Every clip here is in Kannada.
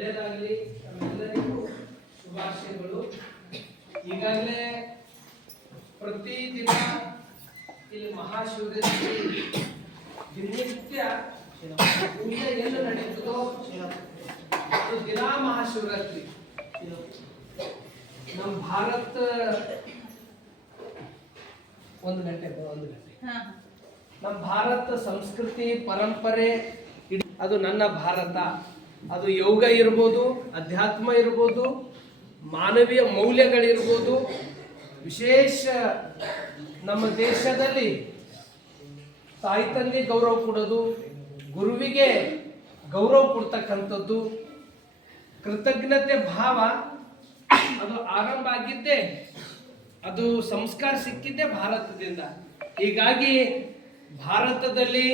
ಒಳ್ಳೆಯದಾಗಲಿ. ನಮ್ಮೆಲ್ಲರಿಗೂ ಶುಭಾಶಯಗಳು. ಈಗಾಗಲೇ ಪ್ರತಿದಿನ ಇಲ್ಲಿ ಮಹಾಶಿವರಾತ್ರಿ ದಿನನಿತ್ಯ ಪೂಜೆ ಏನು ನಡೀತದೋ ಅದು ದಿನ ಮಹಾಶಿವರಾತ್ರಿ. ನಮ್ಮ ಭಾರತ ಒಂದು ಗಂಟೆ ನಮ್ಮ ಭಾರತ ಸಂಸ್ಕೃತಿ ಪರಂಪರೆ ಅದು ನನ್ನ ಭಾರತ. ಅದು ಯೋಗ ಇರ್ಬೋದು, ಅಧ್ಯಾತ್ಮ ಇರ್ಬೋದು, ಮಾನವೀಯ ಮೌಲ್ಯಗಳಿರ್ಬೋದು. ವಿಶೇಷ ನಮ್ಮ ದೇಶದಲ್ಲಿ ತಾಯಿ ತಂದೆ ಗೌರವ ಕೊಡೋದು, ಗುರುವಿಗೆ ಗೌರವ ಕೊಡ್ತಕ್ಕಂಥದ್ದು, ಕೃತಜ್ಞತೆ ಭಾವ ಅದು ಆರಂಭ ಆಗಿದ್ದೆ, ಅದು ಸಂಸ್ಕಾರ ಸಿಕ್ಕಿದ್ದೆ ಭಾರತದಿಂದ. ಹೀಗಾಗಿ ಭಾರತದಲ್ಲಿ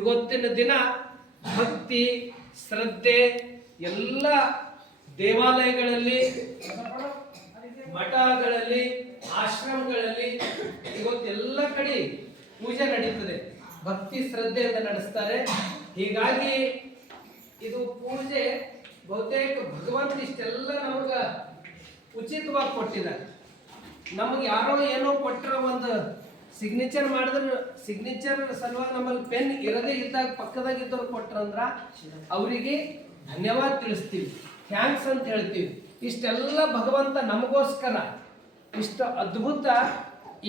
ಇವತ್ತಿನ ದಿನ ಭಕ್ತಿ ಶ್ರದ್ಧೆ ಎಲ್ಲ ದೇವಾಲಯಗಳಲ್ಲಿ, ಮಠಗಳಲ್ಲಿ, ಆಶ್ರಮಗಳಲ್ಲಿ ಇವತ್ತೆಲ್ಲ ಕಡೆ ಪೂಜೆ ನಡೀತದೆ. ಭಕ್ತಿ ಶ್ರದ್ಧೆಯಿಂದ ನಡೆಸ್ತಾರೆ. ಹೀಗಾಗಿ ಇದು ಪೂಜೆ ಬಹುತೇಕ ಭಗವಂತ ಇಷ್ಟೆಲ್ಲ ನಮಗ ಉಚಿತವಾಗಿ ಕೊಟ್ಟಿದ್ದಾರೆ. ನಮಗೆ ಯಾರೋ ಏನೋ ಕೊಟ್ಟರ ಒಂದು ಸಿಗ್ನೇಚರ್ ಮಾಡಿದ್ರೆ ಸಿಗ್ನೇಚರ್ ಸಲುವಾಗಿ ನಮ್ಮಲ್ಲಿ ಪೆನ್ ಇರದೇ ಇದ್ದಾಗ ಪಕ್ಕದಾಗ ಇದ್ದವ್ರು ಕೊಟ್ರಂದ್ರ ಅವರಿಗೆ ಧನ್ಯವಾದ ತಿಳಿಸ್ತೀವಿ, ಥ್ಯಾಂಕ್ಸ್ ಅಂತ ಹೇಳ್ತೀವಿ. ಇಷ್ಟೆಲ್ಲ ಭಗವಂತ ನಮಗೋಸ್ಕರ ಇಷ್ಟು ಅದ್ಭುತ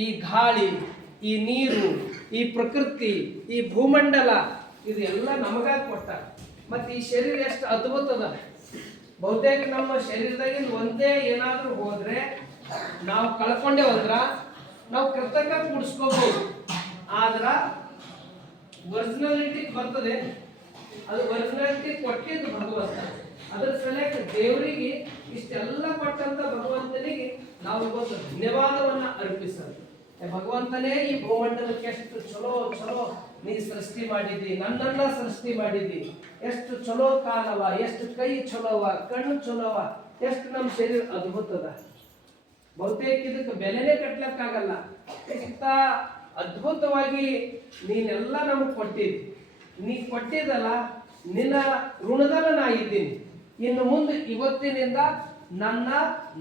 ಈ ಗಾಳಿ, ಈ ನೀರು, ಈ ಪ್ರಕೃತಿ, ಈ ಭೂಮಂಡಲ ಇದು ಎಲ್ಲ ನಮಗಾಗಿ ಕೊಟ್ಟ. ಮತ್ತು ಈ ಶರೀರ ಎಷ್ಟು ಅದ್ಭುತ ಅದ. ಬಹುತೇಕ ನಮ್ಮ ಶರೀರದಾಗಿಂದ ಒಂದೇ ಏನಾದರೂ ಹೋದ್ರೆ ನಾವು ಕಳ್ಕೊಂಡೇ ಹೋದ್ರ ನಾವು ಕೃತಕ ಕೂಡಿಸ್ಕೋಬಹುದು. ಆದ್ರ ಒರಿಜಿನಾಲಿಟಿ ಬರ್ತದೆ. ಅದು ಒರಿಜಿನಾಲಿಟಿ ಕೊಟ್ಟಿದ್ದು ಭಗವಂತ. ಅದರ ಸಲುವಾಗಿ ದೇವರಿಗೆ ಇಷ್ಟೆಲ್ಲ ಕೊಟ್ಟಂತ ಭಗವಂತನಿಗೆ ನಾವು ಇವತ್ತು ಧನ್ಯವಾದವನ್ನ ಅರ್ಪಿಸೋದು. ಭಗವಂತನೇ ಈ ಭೂಮಂಡಲಕ್ಕೆ ಎಷ್ಟು ಚಲೋ ಚಲೋ ನೀ ಸೃಷ್ಟಿ ಮಾಡಿದ್ದಿ, ನನ್ನನ್ನ ಸೃಷ್ಟಿ ಮಾಡಿದ್ದಿ, ಎಷ್ಟು ಚಲೋ ಕಾಲವ, ಎಷ್ಟು ಕೈ ಚಲೋವ, ಕಣ್ಣು ಚಲೋವ, ಎಷ್ಟು ನಮ್ಮ ಶರೀರ ಅದ್ಭುತದ. ಬಹುತೇಕ ಇದಕ್ಕೆ ಬೆಲೆನೇ ಕಟ್ಲಕ್ಕಾಗಲ್ಲ. ಇಂಥ ಅದ್ಭುತವಾಗಿ ನೀನೆಲ್ಲ ನಮಗೆ ಕೊಟ್ಟಿದ್ದಿ. ನೀ ಕೊಟ್ಟಿದ್ದಲ್ಲ, ನಿನ್ನ ಋಣದಲ್ಲಿ ನಾ ಇದ್ದೀನಿ. ಇನ್ನು ಮುಂದೆ ಇವತ್ತಿನಿಂದ ನನ್ನ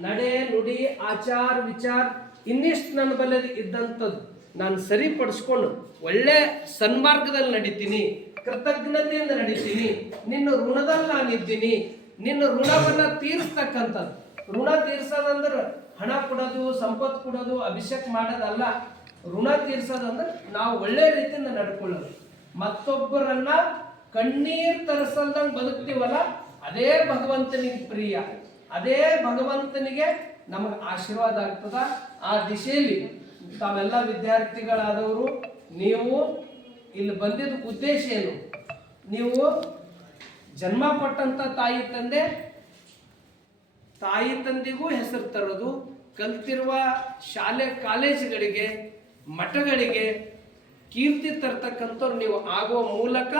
ನಡೆ ನುಡಿ ಆಚಾರ ವಿಚಾರ ಇನ್ನಿಷ್ಟು ನನ್ನ ಬಲ್ಲದ ಇದ್ದಂಥದ್ದು ನಾನು ಸರಿಪಡಿಸ್ಕೊಂಡು ಒಳ್ಳೆ ಸನ್ಮಾರ್ಗದಲ್ಲಿ ನಡೀತೀನಿ, ಕೃತಜ್ಞತೆಯಿಂದ ನಡೀತೀನಿ. ನಿನ್ನ ಋಣದಲ್ಲಿ ನಾನಿದ್ದೀನಿ. ನಿನ್ನ ಋಣವನ್ನ ತೀರಿಸ್ತಕ್ಕಂಥದ್ದು. ಋಣ ತೀರ್ಸೋದಂದ್ರೆ ಹಣ ಕೊಡೋದು, ಸಂಪತ್ತು ಕೊಡೋದು, ಅಭಿಷೇಕ ಮಾಡೋದಲ್ಲ. ಋಣ ತೀರ್ಸೋದಂದ್ರೆ ನಾವು ಒಳ್ಳೆ ರೀತಿಯಿಂದ ನಡ್ಕೊಳ್ಳೋದು. ಮತ್ತೊಬ್ಬರನ್ನ ಕಣ್ಣೀರ್ ತರಿಸಲ್ದಂಗೆ ಬದುಕ್ತೀವಲ್ಲ, ಅದೇ ಭಗವಂತನಿಗೆ ಪ್ರಿಯ, ಅದೇ ಭಗವಂತನಿಗೆ ನಮಗೆ ಆಶೀರ್ವಾದ ಆಗ್ತದ. ಆ ದಿಶೆಯಲ್ಲಿ ತಾವೆಲ್ಲ ವಿದ್ಯಾರ್ಥಿಗಳಾದವರು ನೀವು ಇಲ್ಲಿ ಬಂದಿದ್ದ ಉದ್ದೇಶ ಏನು? ನೀವು ಜನ್ಮ ಕೊಟ್ಟಂತ ತಾಯಿ ತಂದೆಗೂ ಹೆಸರು ತರೋದು, ಕಲ್ತಿರುವ ಶಾಲೆ ಕಾಲೇಜುಗಳಿಗೆ ಮಠಗಳಿಗೆ ಕೀರ್ತಿ ತರ್ತಕ್ಕಂಥವ್ರು ನೀವು ಆಗುವ ಮೂಲಕ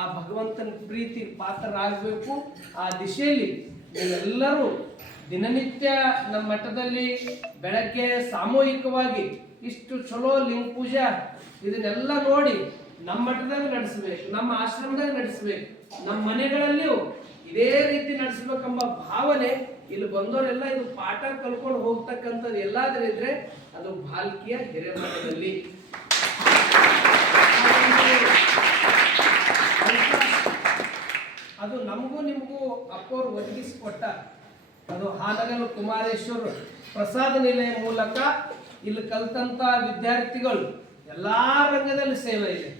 ಆ ಭಗವಂತನ ಪ್ರೀತಿ ಪಾತ್ರರಾಗಬೇಕು. ಆ ದಿಶೆಯಲ್ಲಿ ನೀವೆಲ್ಲರೂ ದಿನನಿತ್ಯ ನಮ್ಮ ಮಠದಲ್ಲಿ ಬೆಳಗ್ಗೆ ಸಾಮೂಹಿಕವಾಗಿ ಇಷ್ಟು ಚಲೋ ಲಿಂಗ ಪೂಜಾ ಇದನ್ನೆಲ್ಲ ನೋಡಿ ನಮ್ಮ ಮಠದಾಗ ನಡೆಸಬೇಕು, ನಮ್ಮ ಆಶ್ರಮದಾಗ ನಡೆಸಬೇಕು, ನಮ್ಮ ಮನೆಗಳಲ್ಲಿಯೂ ಇದೇ ರೀತಿ ನಡೆಸಬೇಕೆಂಬ ಭಾವನೆ ಇಲ್ಲಿ ಬಂದವರೆಲ್ಲ ಇದು ಪಾಠ ಕಲ್ಕೊಂಡು ಹೋಗ್ತಕ್ಕಂಥದ್ದು ಎಲ್ಲಾದ್ರೂ ಇದ್ರೆ ಅದು ಭಾಲ್ಕಿಯ ಹಿರೇಮಠದಲ್ಲಿ. ಅದು ನಮಗೂ ನಿಮಗೂ ಅಪ್ಪವ್ರು ಒದಗಿಸಿಕೊಟ್ಟ. ಅದು ಹಾನಗಲ್ ಕುಮಾರೇಶ್ವರ ಪ್ರಸಾದ ನಿಲಯ ಮೂಲಕ ಇಲ್ಲಿ ಕಲ್ತಂತ ವಿದ್ಯಾರ್ಥಿಗಳು ಎಲ್ಲಾ ರಂಗದಲ್ಲಿ ಸೇವೆ ಇದೆ.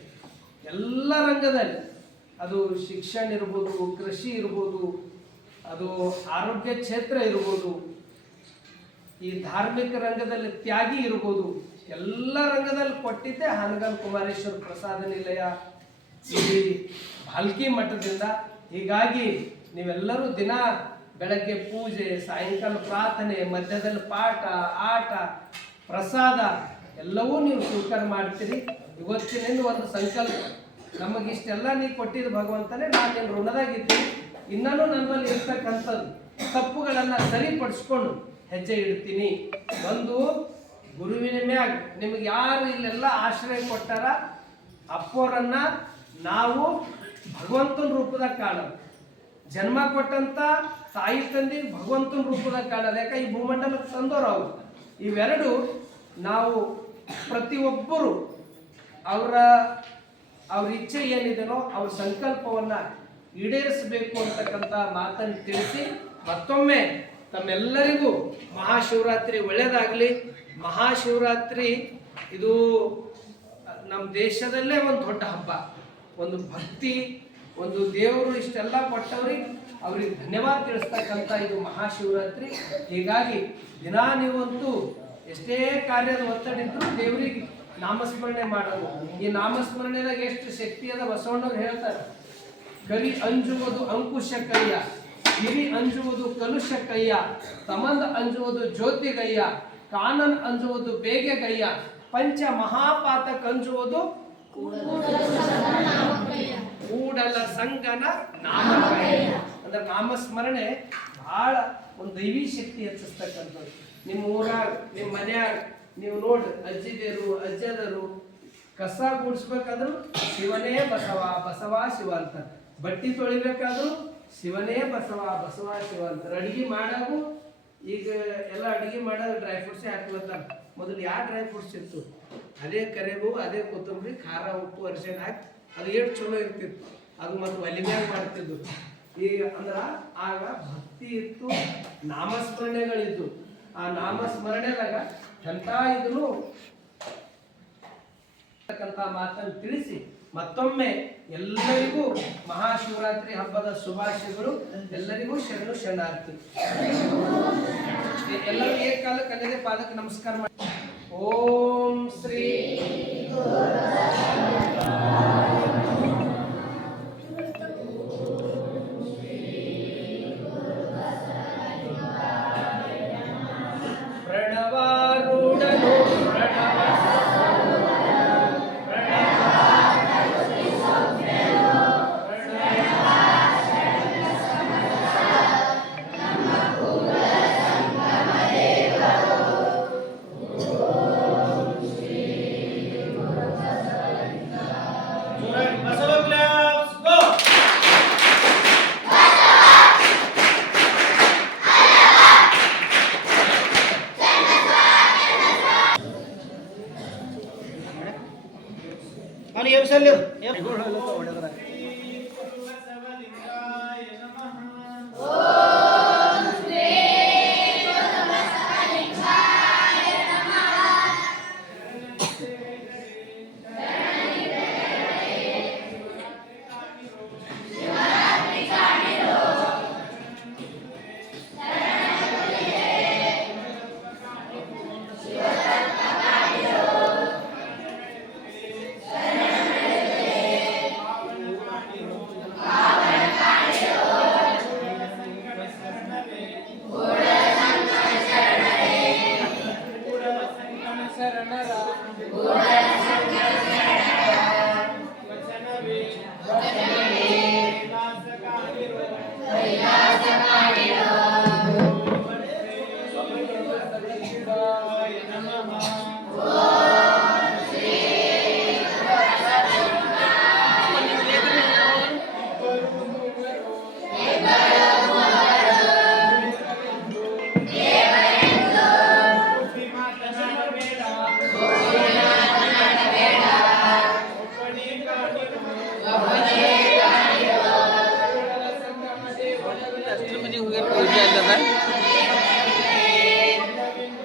ಎಲ್ಲ ರಂಗದಲ್ಲಿ, ಅದು ಶಿಕ್ಷಣ ಇರ್ಬೋದು, ಕೃಷಿ ಇರ್ಬೋದು, ಅದು ಆರೋಗ್ಯ ಕ್ಷೇತ್ರ ಇರ್ಬೋದು, ಈ ಧಾರ್ಮಿಕ ರಂಗದಲ್ಲಿ ತ್ಯಾಗಿ ಇರ್ಬೋದು, ಎಲ್ಲ ರಂಗದಲ್ಲಿ ಕೊಟ್ಟಿದ್ದೆ ಹಾನಗಲ್ ಕುಮಾರೇಶ್ವರ ಪ್ರಸಾದ ನಿಲಯ ಇಲ್ಲಿ ಭಾಲ್ಕಿ ಮಠದಿಂದ. ಹೀಗಾಗಿ ನೀವೆಲ್ಲರೂ ದಿನ ಬೆಳಗ್ಗೆ ಪೂಜೆ, ಸಾಯಂಕಾಲ ಪ್ರಾರ್ಥನೆ, ಮಧ್ಯದಲ್ಲಿ ಪಾಠ, ಆಟ, ಪ್ರಸಾದ ಎಲ್ಲವೂ ನೀವು ಸ್ವೀಕಾರ ಮಾಡ್ತೀರಿ. ಇವತ್ತಿನಿಂದ ಒಂದು ಸಂಕಲ್ಪ, ನಮಗಿಷ್ಟೆಲ್ಲ ನೀವು ಕೊಟ್ಟಿದ್ದು ಭಗವಂತನೇ, ನಾನು ನಿನ್ನ ಋಣದಾಗಿದ್ದೀನಿ. ಇನ್ನೂ ನನ್ನಲ್ಲಿ ಇರ್ತಕ್ಕಂಥದ್ದು ತಪ್ಪುಗಳನ್ನು ಸರಿಪಡಿಸ್ಕೊಂಡು ಹೆಜ್ಜೆ ಇಡ್ತೀನಿ. ಒಂದು ಗುರುವಿನ ಮ್ಯಾಗ ನಿಮಗೆ ಯಾರು ಇಲ್ಲೆಲ್ಲ ಆಶ್ರಯ ಕೊಟ್ಟಾರ ಅಪ್ಪೋರನ್ನ ನಾವು ಭಗವಂತನ ರೂಪದಾಗ ಕಾಣೋದು. ಜನ್ಮ ಕೊಟ್ಟಂತ ತಾಯಿ ತಂದೆ ಭಗವಂತನ ರೂಪದಾಗ ಕಾಣೋದು. ಯಾಕೆ ಈ ಭೂಮಂಡಲಕ್ಕೆ ತಂದವರು ಅವರು. ಇವೆರಡು ನಾವು ಪ್ರತಿಯೊಬ್ಬರು ಅವ್ರ ಇಚ್ಛೆ ಏನಿದೆನೋ ಅವ್ರ ಸಂಕಲ್ಪವನ್ನ ಈಡೇರಿಸಬೇಕು ಅಂತಕ್ಕಂಥ ಮಾತನ್ನು ತಿಳಿಸಿ ಮತ್ತೊಮ್ಮೆ ತಮ್ಮೆಲ್ಲರಿಗೂ ಮಹಾಶಿವರಾತ್ರಿ ಒಳ್ಳೆಯದಾಗಲಿ. ಮಹಾಶಿವರಾತ್ರಿ ಇದು ನಮ್ಮ ದೇಶದಲ್ಲೇ ಒಂದು ದೊಡ್ಡ ಹಬ್ಬ, ಒಂದು ಭಕ್ತಿ, ಒಂದು ದೇವರು ಇಷ್ಟೆಲ್ಲ ಕೊಟ್ಟವ್ರಿಗೆ ಅವ್ರಿಗೆ ಧನ್ಯವಾದ ತಿಳಿಸ್ತಕ್ಕಂಥ ಇದು ಮಹಾಶಿವರಾತ್ರಿ. ಹೀಗಾಗಿ ದಿನಾ ನೀವಂತೂ ಎಷ್ಟೇ ಕಾರ್ಯದ ಒತ್ತಡ ಇದ್ರೂ ದೇವರಿಗೆ ನಾಮಸ್ಮರಣೆ ಮಾಡೋದು. ಈ ನಾಮಸ್ಮರಣೆದಾಗ ಎಷ್ಟು ಶಕ್ತಿ ಅದ ಬಸವಣ್ಣವ್ರು ಹೇಳ್ತಾರೆ. ಕರಿ ಅಂಜುವುದು ಅಂಕುಶ ಕೈಯ, ಹಿರಿ ಅಂಜುವುದು ಕಲುಷ ಕೈಯ, ತಮಂದ ಅಂಜುವುದು ಜ್ಯೋತಿಗಯ್ಯ, ಕಾನನ್ ಅಂಜುವುದು ಬೇಗೆಗಯ್ಯ, ಪಂಚ ಮಹಾಪಾತ ಕಂಜುವುದು ಕೂಡಲ ಸಂಗನ ನಾಮಕಯ್ಯ. ಅಂದ್ರೆ ನಾಮಸ್ಮರಣೆ ಬಹಳ ಒಂದು ದೈವಿ ಶಕ್ತಿ ಹೆಚ್ಚಿಸ್ತಕ್ಕಂಥದ್ದು. ನಿಮ್ಮ ಊರಾಗ ನಿಮ್ಮ ಮನ್ಯಾಗ ನೀವು ನೋಡ್ರಿ, ಅಜ್ಜಿದೇರು ಅಜ್ಜದರು ಕಸ ಗುಡಿಸ್ಬೇಕಾದ್ರು ಶಿವನೇ ಬಸವ ಬಸವ ಶಿವ ಅಂತ, ಬಟ್ಟಿ ತೊಳಿಬೇಕಾದ್ರು ಶಿವನೇ ಬಸವ ಬಸವ ಶಿವ ಅಂತಾರೆ. ಅಡಿಗೆ ಮಾಡಾಗೂ ಈಗ ಎಲ್ಲ ಅಡಿಗೆ ಮಾಡೋದು ಡ್ರೈ ಫ್ರೂಟ್ಸೇ ಹಾಕ್ಲತ್ತಾರ. ಮೊದಲು ಯಾವ ಡ್ರೈ ಫ್ರೂಟ್ಸ್ ಇತ್ತು, ಅದೇ ಕರಿಬೇವು, ಅದೇ ಕೊತ್ತಂಬರಿ, ಖಾರ, ಉಪ್ಪು, ಅರಿಶಿಣ ಹಾಕಿ ಅದು ಎಷ್ಟು ಚಲೋ ಇರ್ತಿತ್ತು. ಅದು ಮತ್ತು ಒಲೆ ಮ್ಯಾಗ ಮಾಡ್ತಿದ್ದು. ಈಗ ಅಂದ್ರ ಆಗ ಭಕ್ತಿ ಇತ್ತು, ನಾಮಸ್ಮರಣೆಗಳಿದ್ದು. ಆ ನಾಮಸ್ಮರಣೆದಾಗ ಎಂಥ ಇದನ್ನು ಮಾತನ್ನು ತಿಳಿಸಿ ಮತ್ತೊಮ್ಮೆ ಎಲ್ಲರಿಗೂ ಮಹಾಶಿವರಾತ್ರಿ ಹಬ್ಬದ ಶುಭಾಶಯಗಳು. ಎಲ್ಲರಿಗೂ ಶರಣು ಶರಣಾರ್ಥಿ. ಎಲ್ಲರೂ ಏಕಾಲಕ್ಕೆ ಅಲ್ಲದೆ ಪಾದಕ್ಕೆ ನಮಸ್ಕಾರ ಮಾಡಿ. ಓಂ ಶ್ರೀ ಪ್ರಣವಾರೂಢನು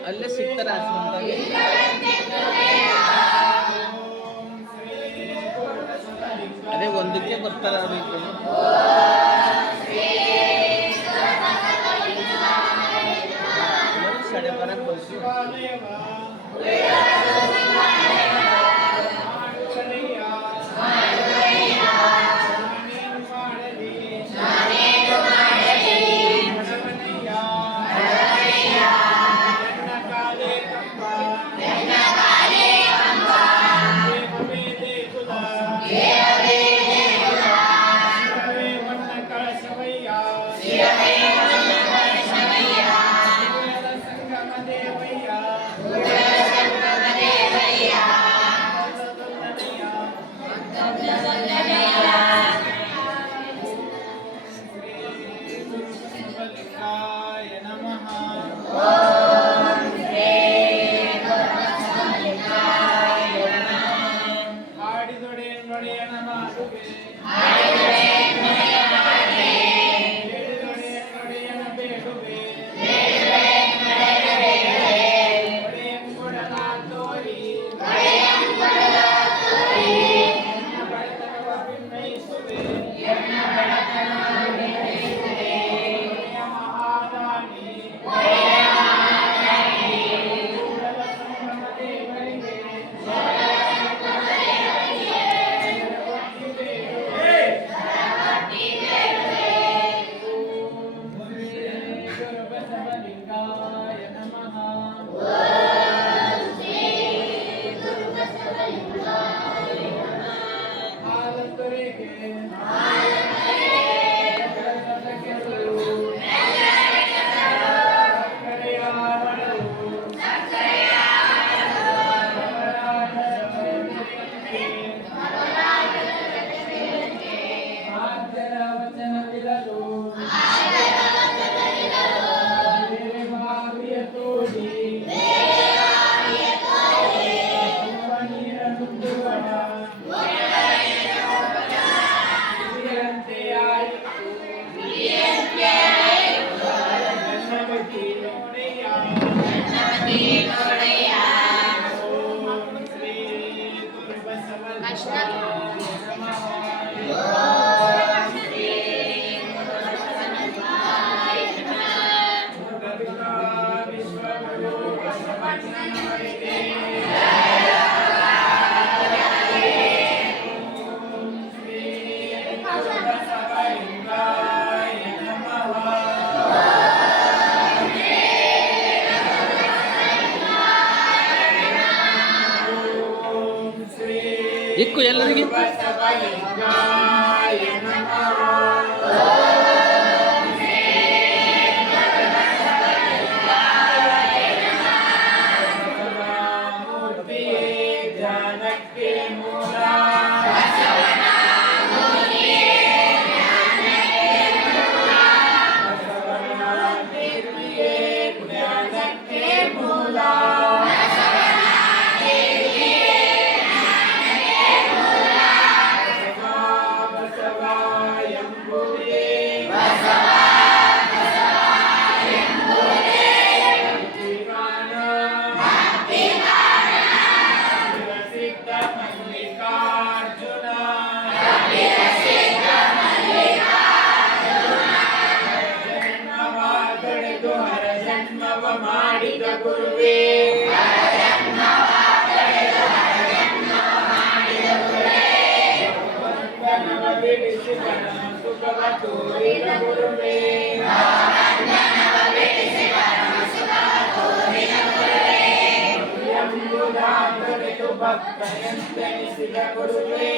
ಅಲ್ಲೇ ಸಿಗ್ತಾರೆ ಅದೇ ಒಂದಕ್ಕೆ ಬರ್ತಾರೆ ಅವ್ರಿಗೆ. ಸಡೆ ಬರಕ್ಕೆ ಬರ್ತೀವಿ. ಇಕ್ಕು ಎಲ್ಲರಿಗೆ ಮಾಡಿದ ಗುರುವೇ ಬಿಡಿಸಿ ಸುಖವ ತೋರಿದ ಗುರುವೇ ಎಂಬುದಾದರೆದು ಭಕ್ತನೆಂದೆನಿಸಿದ ಗುರುವೇ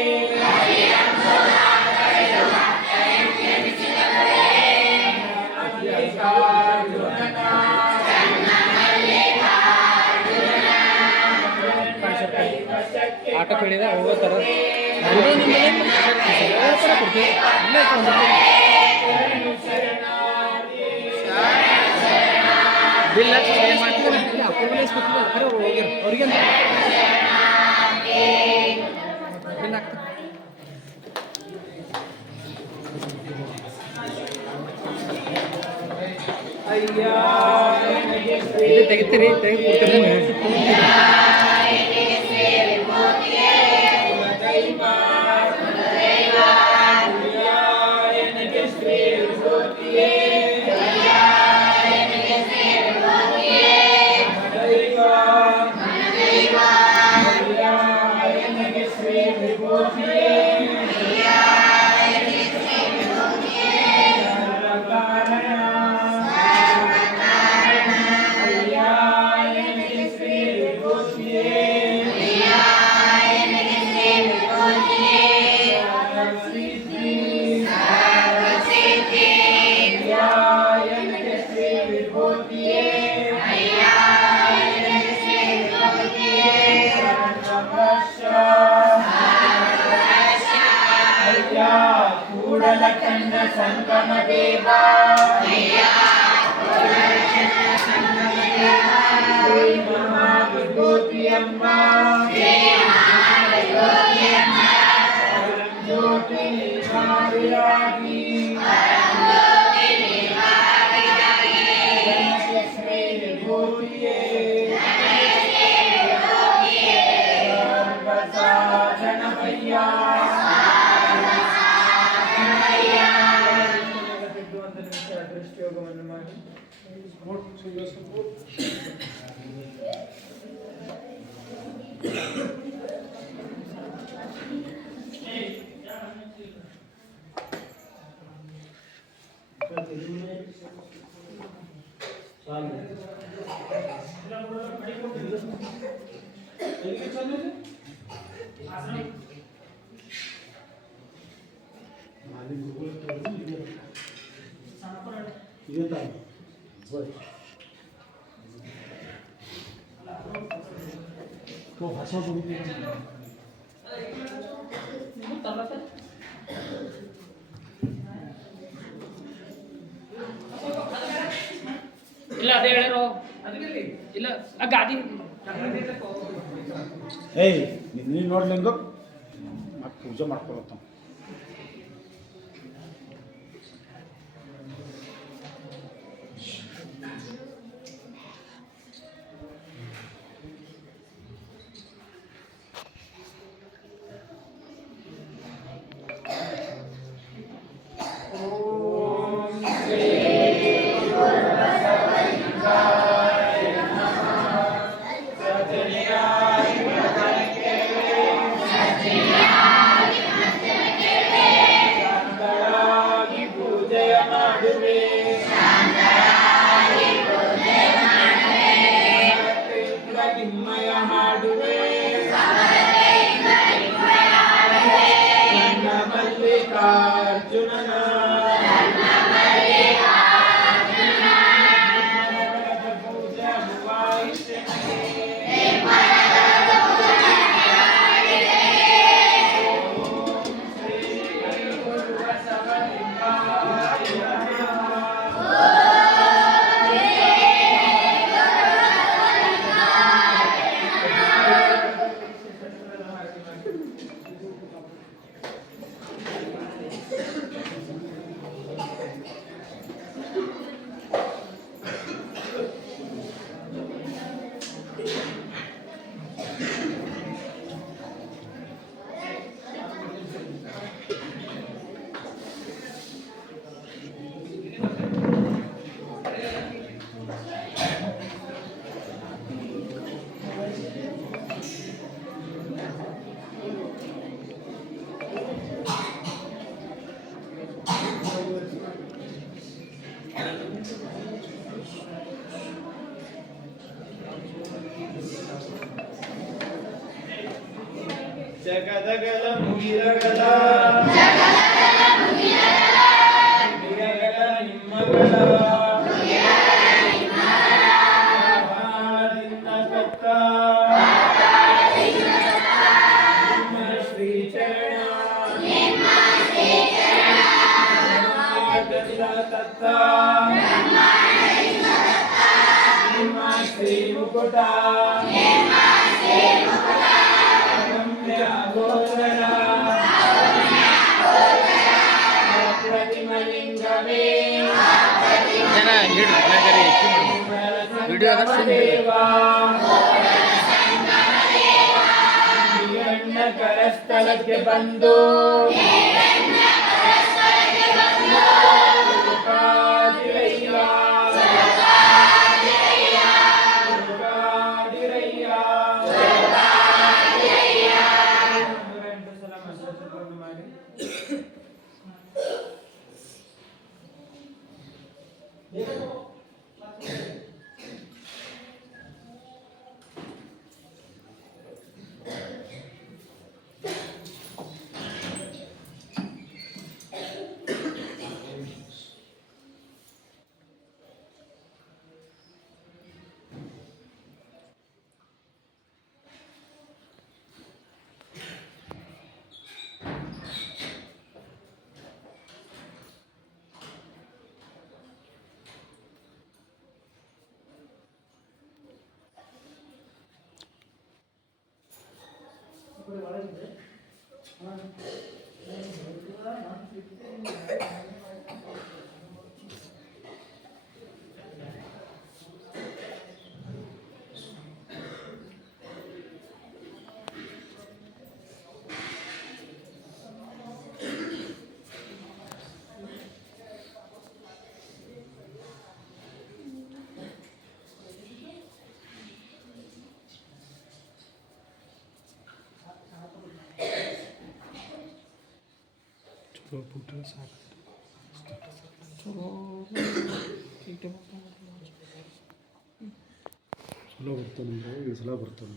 ಆಟೋ ಕೇಳಿದ ಹೋಗೋತರ ಬಿಲ್ ಮಾಡ್ತಿದ್ದಾರೆ ಅವ್ರಿಗೆ ಬಿಲ್ ಆಗ್ತದೆ ತೆಗಿತೀರಿ ತೆಗೆದು ಕೂಡಲಚಂಡ ಸಂಗಮ ದೇವ ಶ್ರೀ ಮಹಾವಿಭೂತಿ ಅಮ್ಮ ಜ್ಯೋತಿ ವಿಭಾಗಿಯಾಗಿ ಶ್ರೀ ವಿಭೂತಿಯೇ ಸರ್ವಸಾಧನಮಯ್ಯ ಒಂದು ನಿಮಿಷ ದೃಷ್ಟಿಯೋಗವನ್ನು ಮಾಡಿ तो भाषा बोलते ಇಲ್ಲ ಅದೇ ಹೇಳಿರೋ ಅದರಲ್ಲಿ ಇಲ್ಲ ಆ ಗಾದಿ ಏಯ್ ನೀನು ನೋಡ್ಲಿಂಗು ಮತ್ತೆ ಪೂಜೆ ಮಾಡ್ಕೊಳತ್ತ ಶಾಂತಳಾಗಿ ಪೂಜೆಯ ಮಾಡುವೆ ನಿಮ್ಮಯ ಹಾಡುವೆ ನನ್ನ ಮಲ್ಲಿಕಾರ್ಜುನನ ಪೂಜೆ ಜಗದಗಲ ಮುಗಿರಗಲ ಮುಗಿರಗಲ ನಿಮ್ಮಗಳ ಬಾಳದಿಂದ ಕತ್ತ ನಿಮ್ಮ ಶ್ರೀಚರಣ ತತ್ತ ನಿಮ್ಮ ಶ್ರೀ ಮುಕುಟ ಪ್ರತಿಮಲಿಂಗವೇ ಜನ ಹಿಡ್ರಿ ವಿಡಿಯೋ ಅಣ್ಣ ಕರಸ್ಥಳಕ್ಕೆ ಬಂದು ಚಲೋ ಬರ್ತಾನೆ ಈ ಸಲ ಬರ್ತಾನೆ.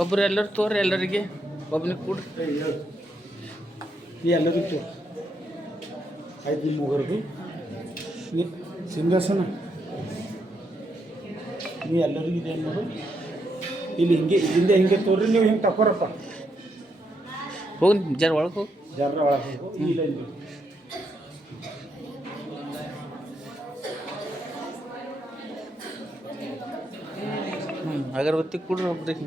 ಒಬ್ಬರು ಎಲ್ಲರೂ ತೋರಿ ಎಲ್ಲರಿಗೆ ಒಬ್ಬನಿಗೆ ಕೂಡ ಈ ಎಲ್ಲರಿಗೂ ಆಯ್ತು ಮೂಗರದು ಈ ಸಿಂಹಾಸನ ನೀವು ಎಲ್ಲರಿಗೂ ಇದೆ ನೋಡು ಇಲ್ಲಿ ಹಿಂಗೆ ಇಲ್ಲಿಂದ ಹಿಂಗೆ ತೋರಿ ನೀವು ಹಿಂಗೆ ತಕೋರಪ್ಪ ಹೋಗಿ ಜರ ಒಳಗೆ ಹೋಗಿ ಜರ್ರ ಒಳಗೆ ಹೋಗು ಇಲ್ಲ ಇಲ್ಲಿ ಅಗರಬತ್ತಿ ಕೊಡ್ರಿ ಒಬ್ರಿಗೆ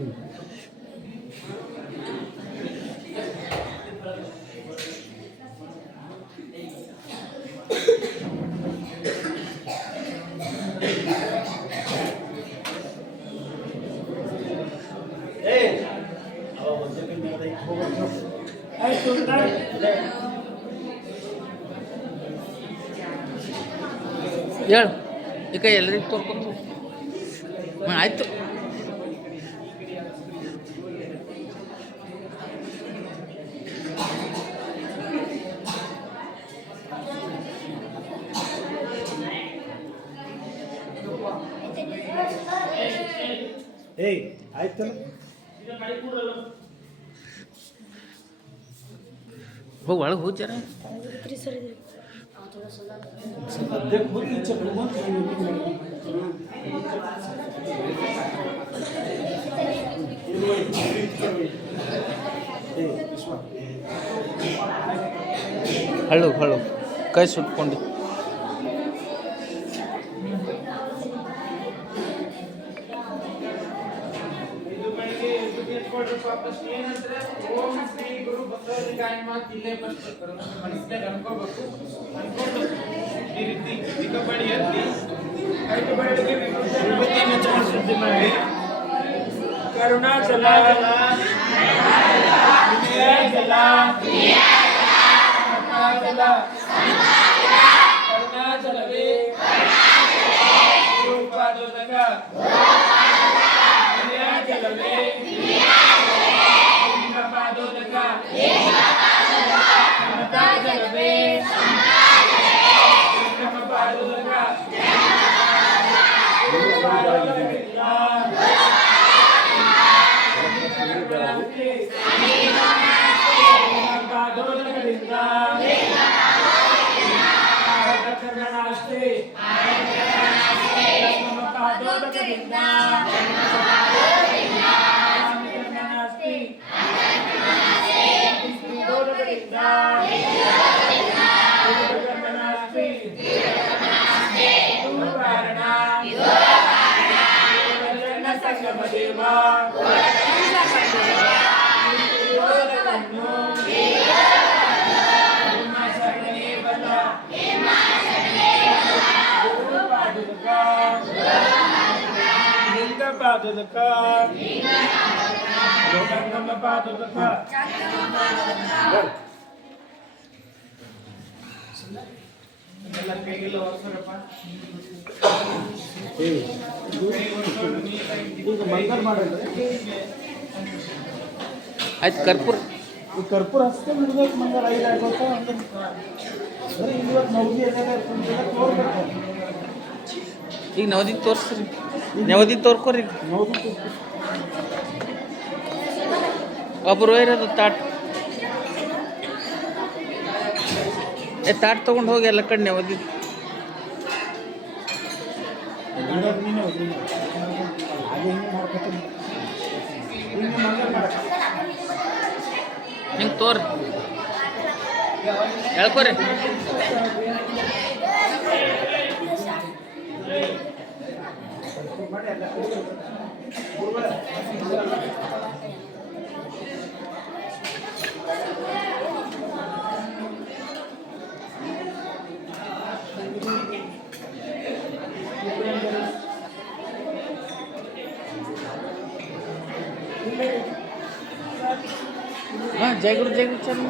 ಹೇಳು ಈಗ ಎಲ್ಲರಿಗೆ ತೋರ್ಕೊಂಡು ಆಯಿತು ಏಯ್ ಆಯ್ತಲ್ಲ ಹೋಗಿ ಒಳಗೆ ಹೋಗಿ ಜರ ಅಧ್ಯಕ್ಷ ಹೋಗಿ ಹಳ್ಳು ಹಳ್ಳು ಕೈ ಸುಟ್ಕೊಂಡು ಏನಂದ್ರೆ ಓಂ ಶ್ರೀ ಗುರು ಬಸವಲಿಂಗಾಯ ಮಾತು ಇಲ್ಲೇ ಬರ್ತಾರೆ ಮನಸ್ಸಿನಾಗ ಅನ್ಕೋಬೇಕು ಅನ್ಕೊಂಡು ಈ ರೀತಿ ದಿಕ್ಕಪಡಿ ಎತ್ತಿ ಕೈ ಅಡಿಕೆ ಬೆರಳಿಗೆ ವಿಭೂತಿಯನ್ನು ಚಮರಿಸುತ್ತಿ ಮಾಡಿ ಕರುಣಾಚಲ ವಿನಯಾಚಲ ಕರುಣಾಚಲ ಕರುಣಾಚಲವೇ ರೂಪಾದೋದಕ ವಿನಯಾಚಲವೇ ಲಿಂಗಪಾದೋದಕ ಸಮತಾಚಲವೇ ಲಿಂಗಪಾದೋದಕ ರೂಪಾದೋದಕದಿಂದ ಲಿಂಗಪಾದೋದಕದಿಂದ ಕರ್ಣಾಸ್ತಿ ಪಾದೋದಕದಿಂದ ಕರ್ಣಾಸ್ತಿ ದೋದಕದಿಂದ ಕರ್ಣಾಸ್ತಿ ಕಾರಣ ಸಂಗಮ ದೇವ ಲಿಂಗಪಾದಕ ಪಾದಕ ಎಲ್ಲ ಕೈಗೆಲ್ಲ ಒರ್ಸರಪ್ಪ ಈಗ ಮಂಗಲ್ ಮಾಡಲ್ರಿ ಆಯ್ತು ಕರ್ಪೂರ ಈ ಕರ್ಪೂರ ಹಚ್ಚತೆ ಮುಗಿದೋಗಿ ಮಂಗಲ್ 5 ಆಗೋತ ಅಂದ್ರೆ ಬರೀ ಇವತ್ತು ನೌದಿ ಎಲ್ಲ ತೋರ್ಬೇಕು ಈಗ ನವದಿ ತೋರಿಸ್ರಿ ನವದಿ ತೋರ್ಕೋರಿ ನೌದಿ ಒಬ್ಬರು ಇರೋದು ತಾಟ್ ತಾಟ್ ತೊಗೊಂಡು ಹೋಗಿ ಎಲ್ಲ ಕಡೆ ನವದಿ ನೀನು ಹಾಗೆ ಹಿಂಗೆ ಮಾಡ್ಕೊತೀನಿ ಹಿಂಗೆ ಮಂಗಲ್ ಮಾಡಕ್ಕೆ ಹಿಂಗೆ ತೋರಿ ಹೇಳ್ಕೊರಿ ಹಾಂ ಜೈ ಗುರು ಚಂದ್ರ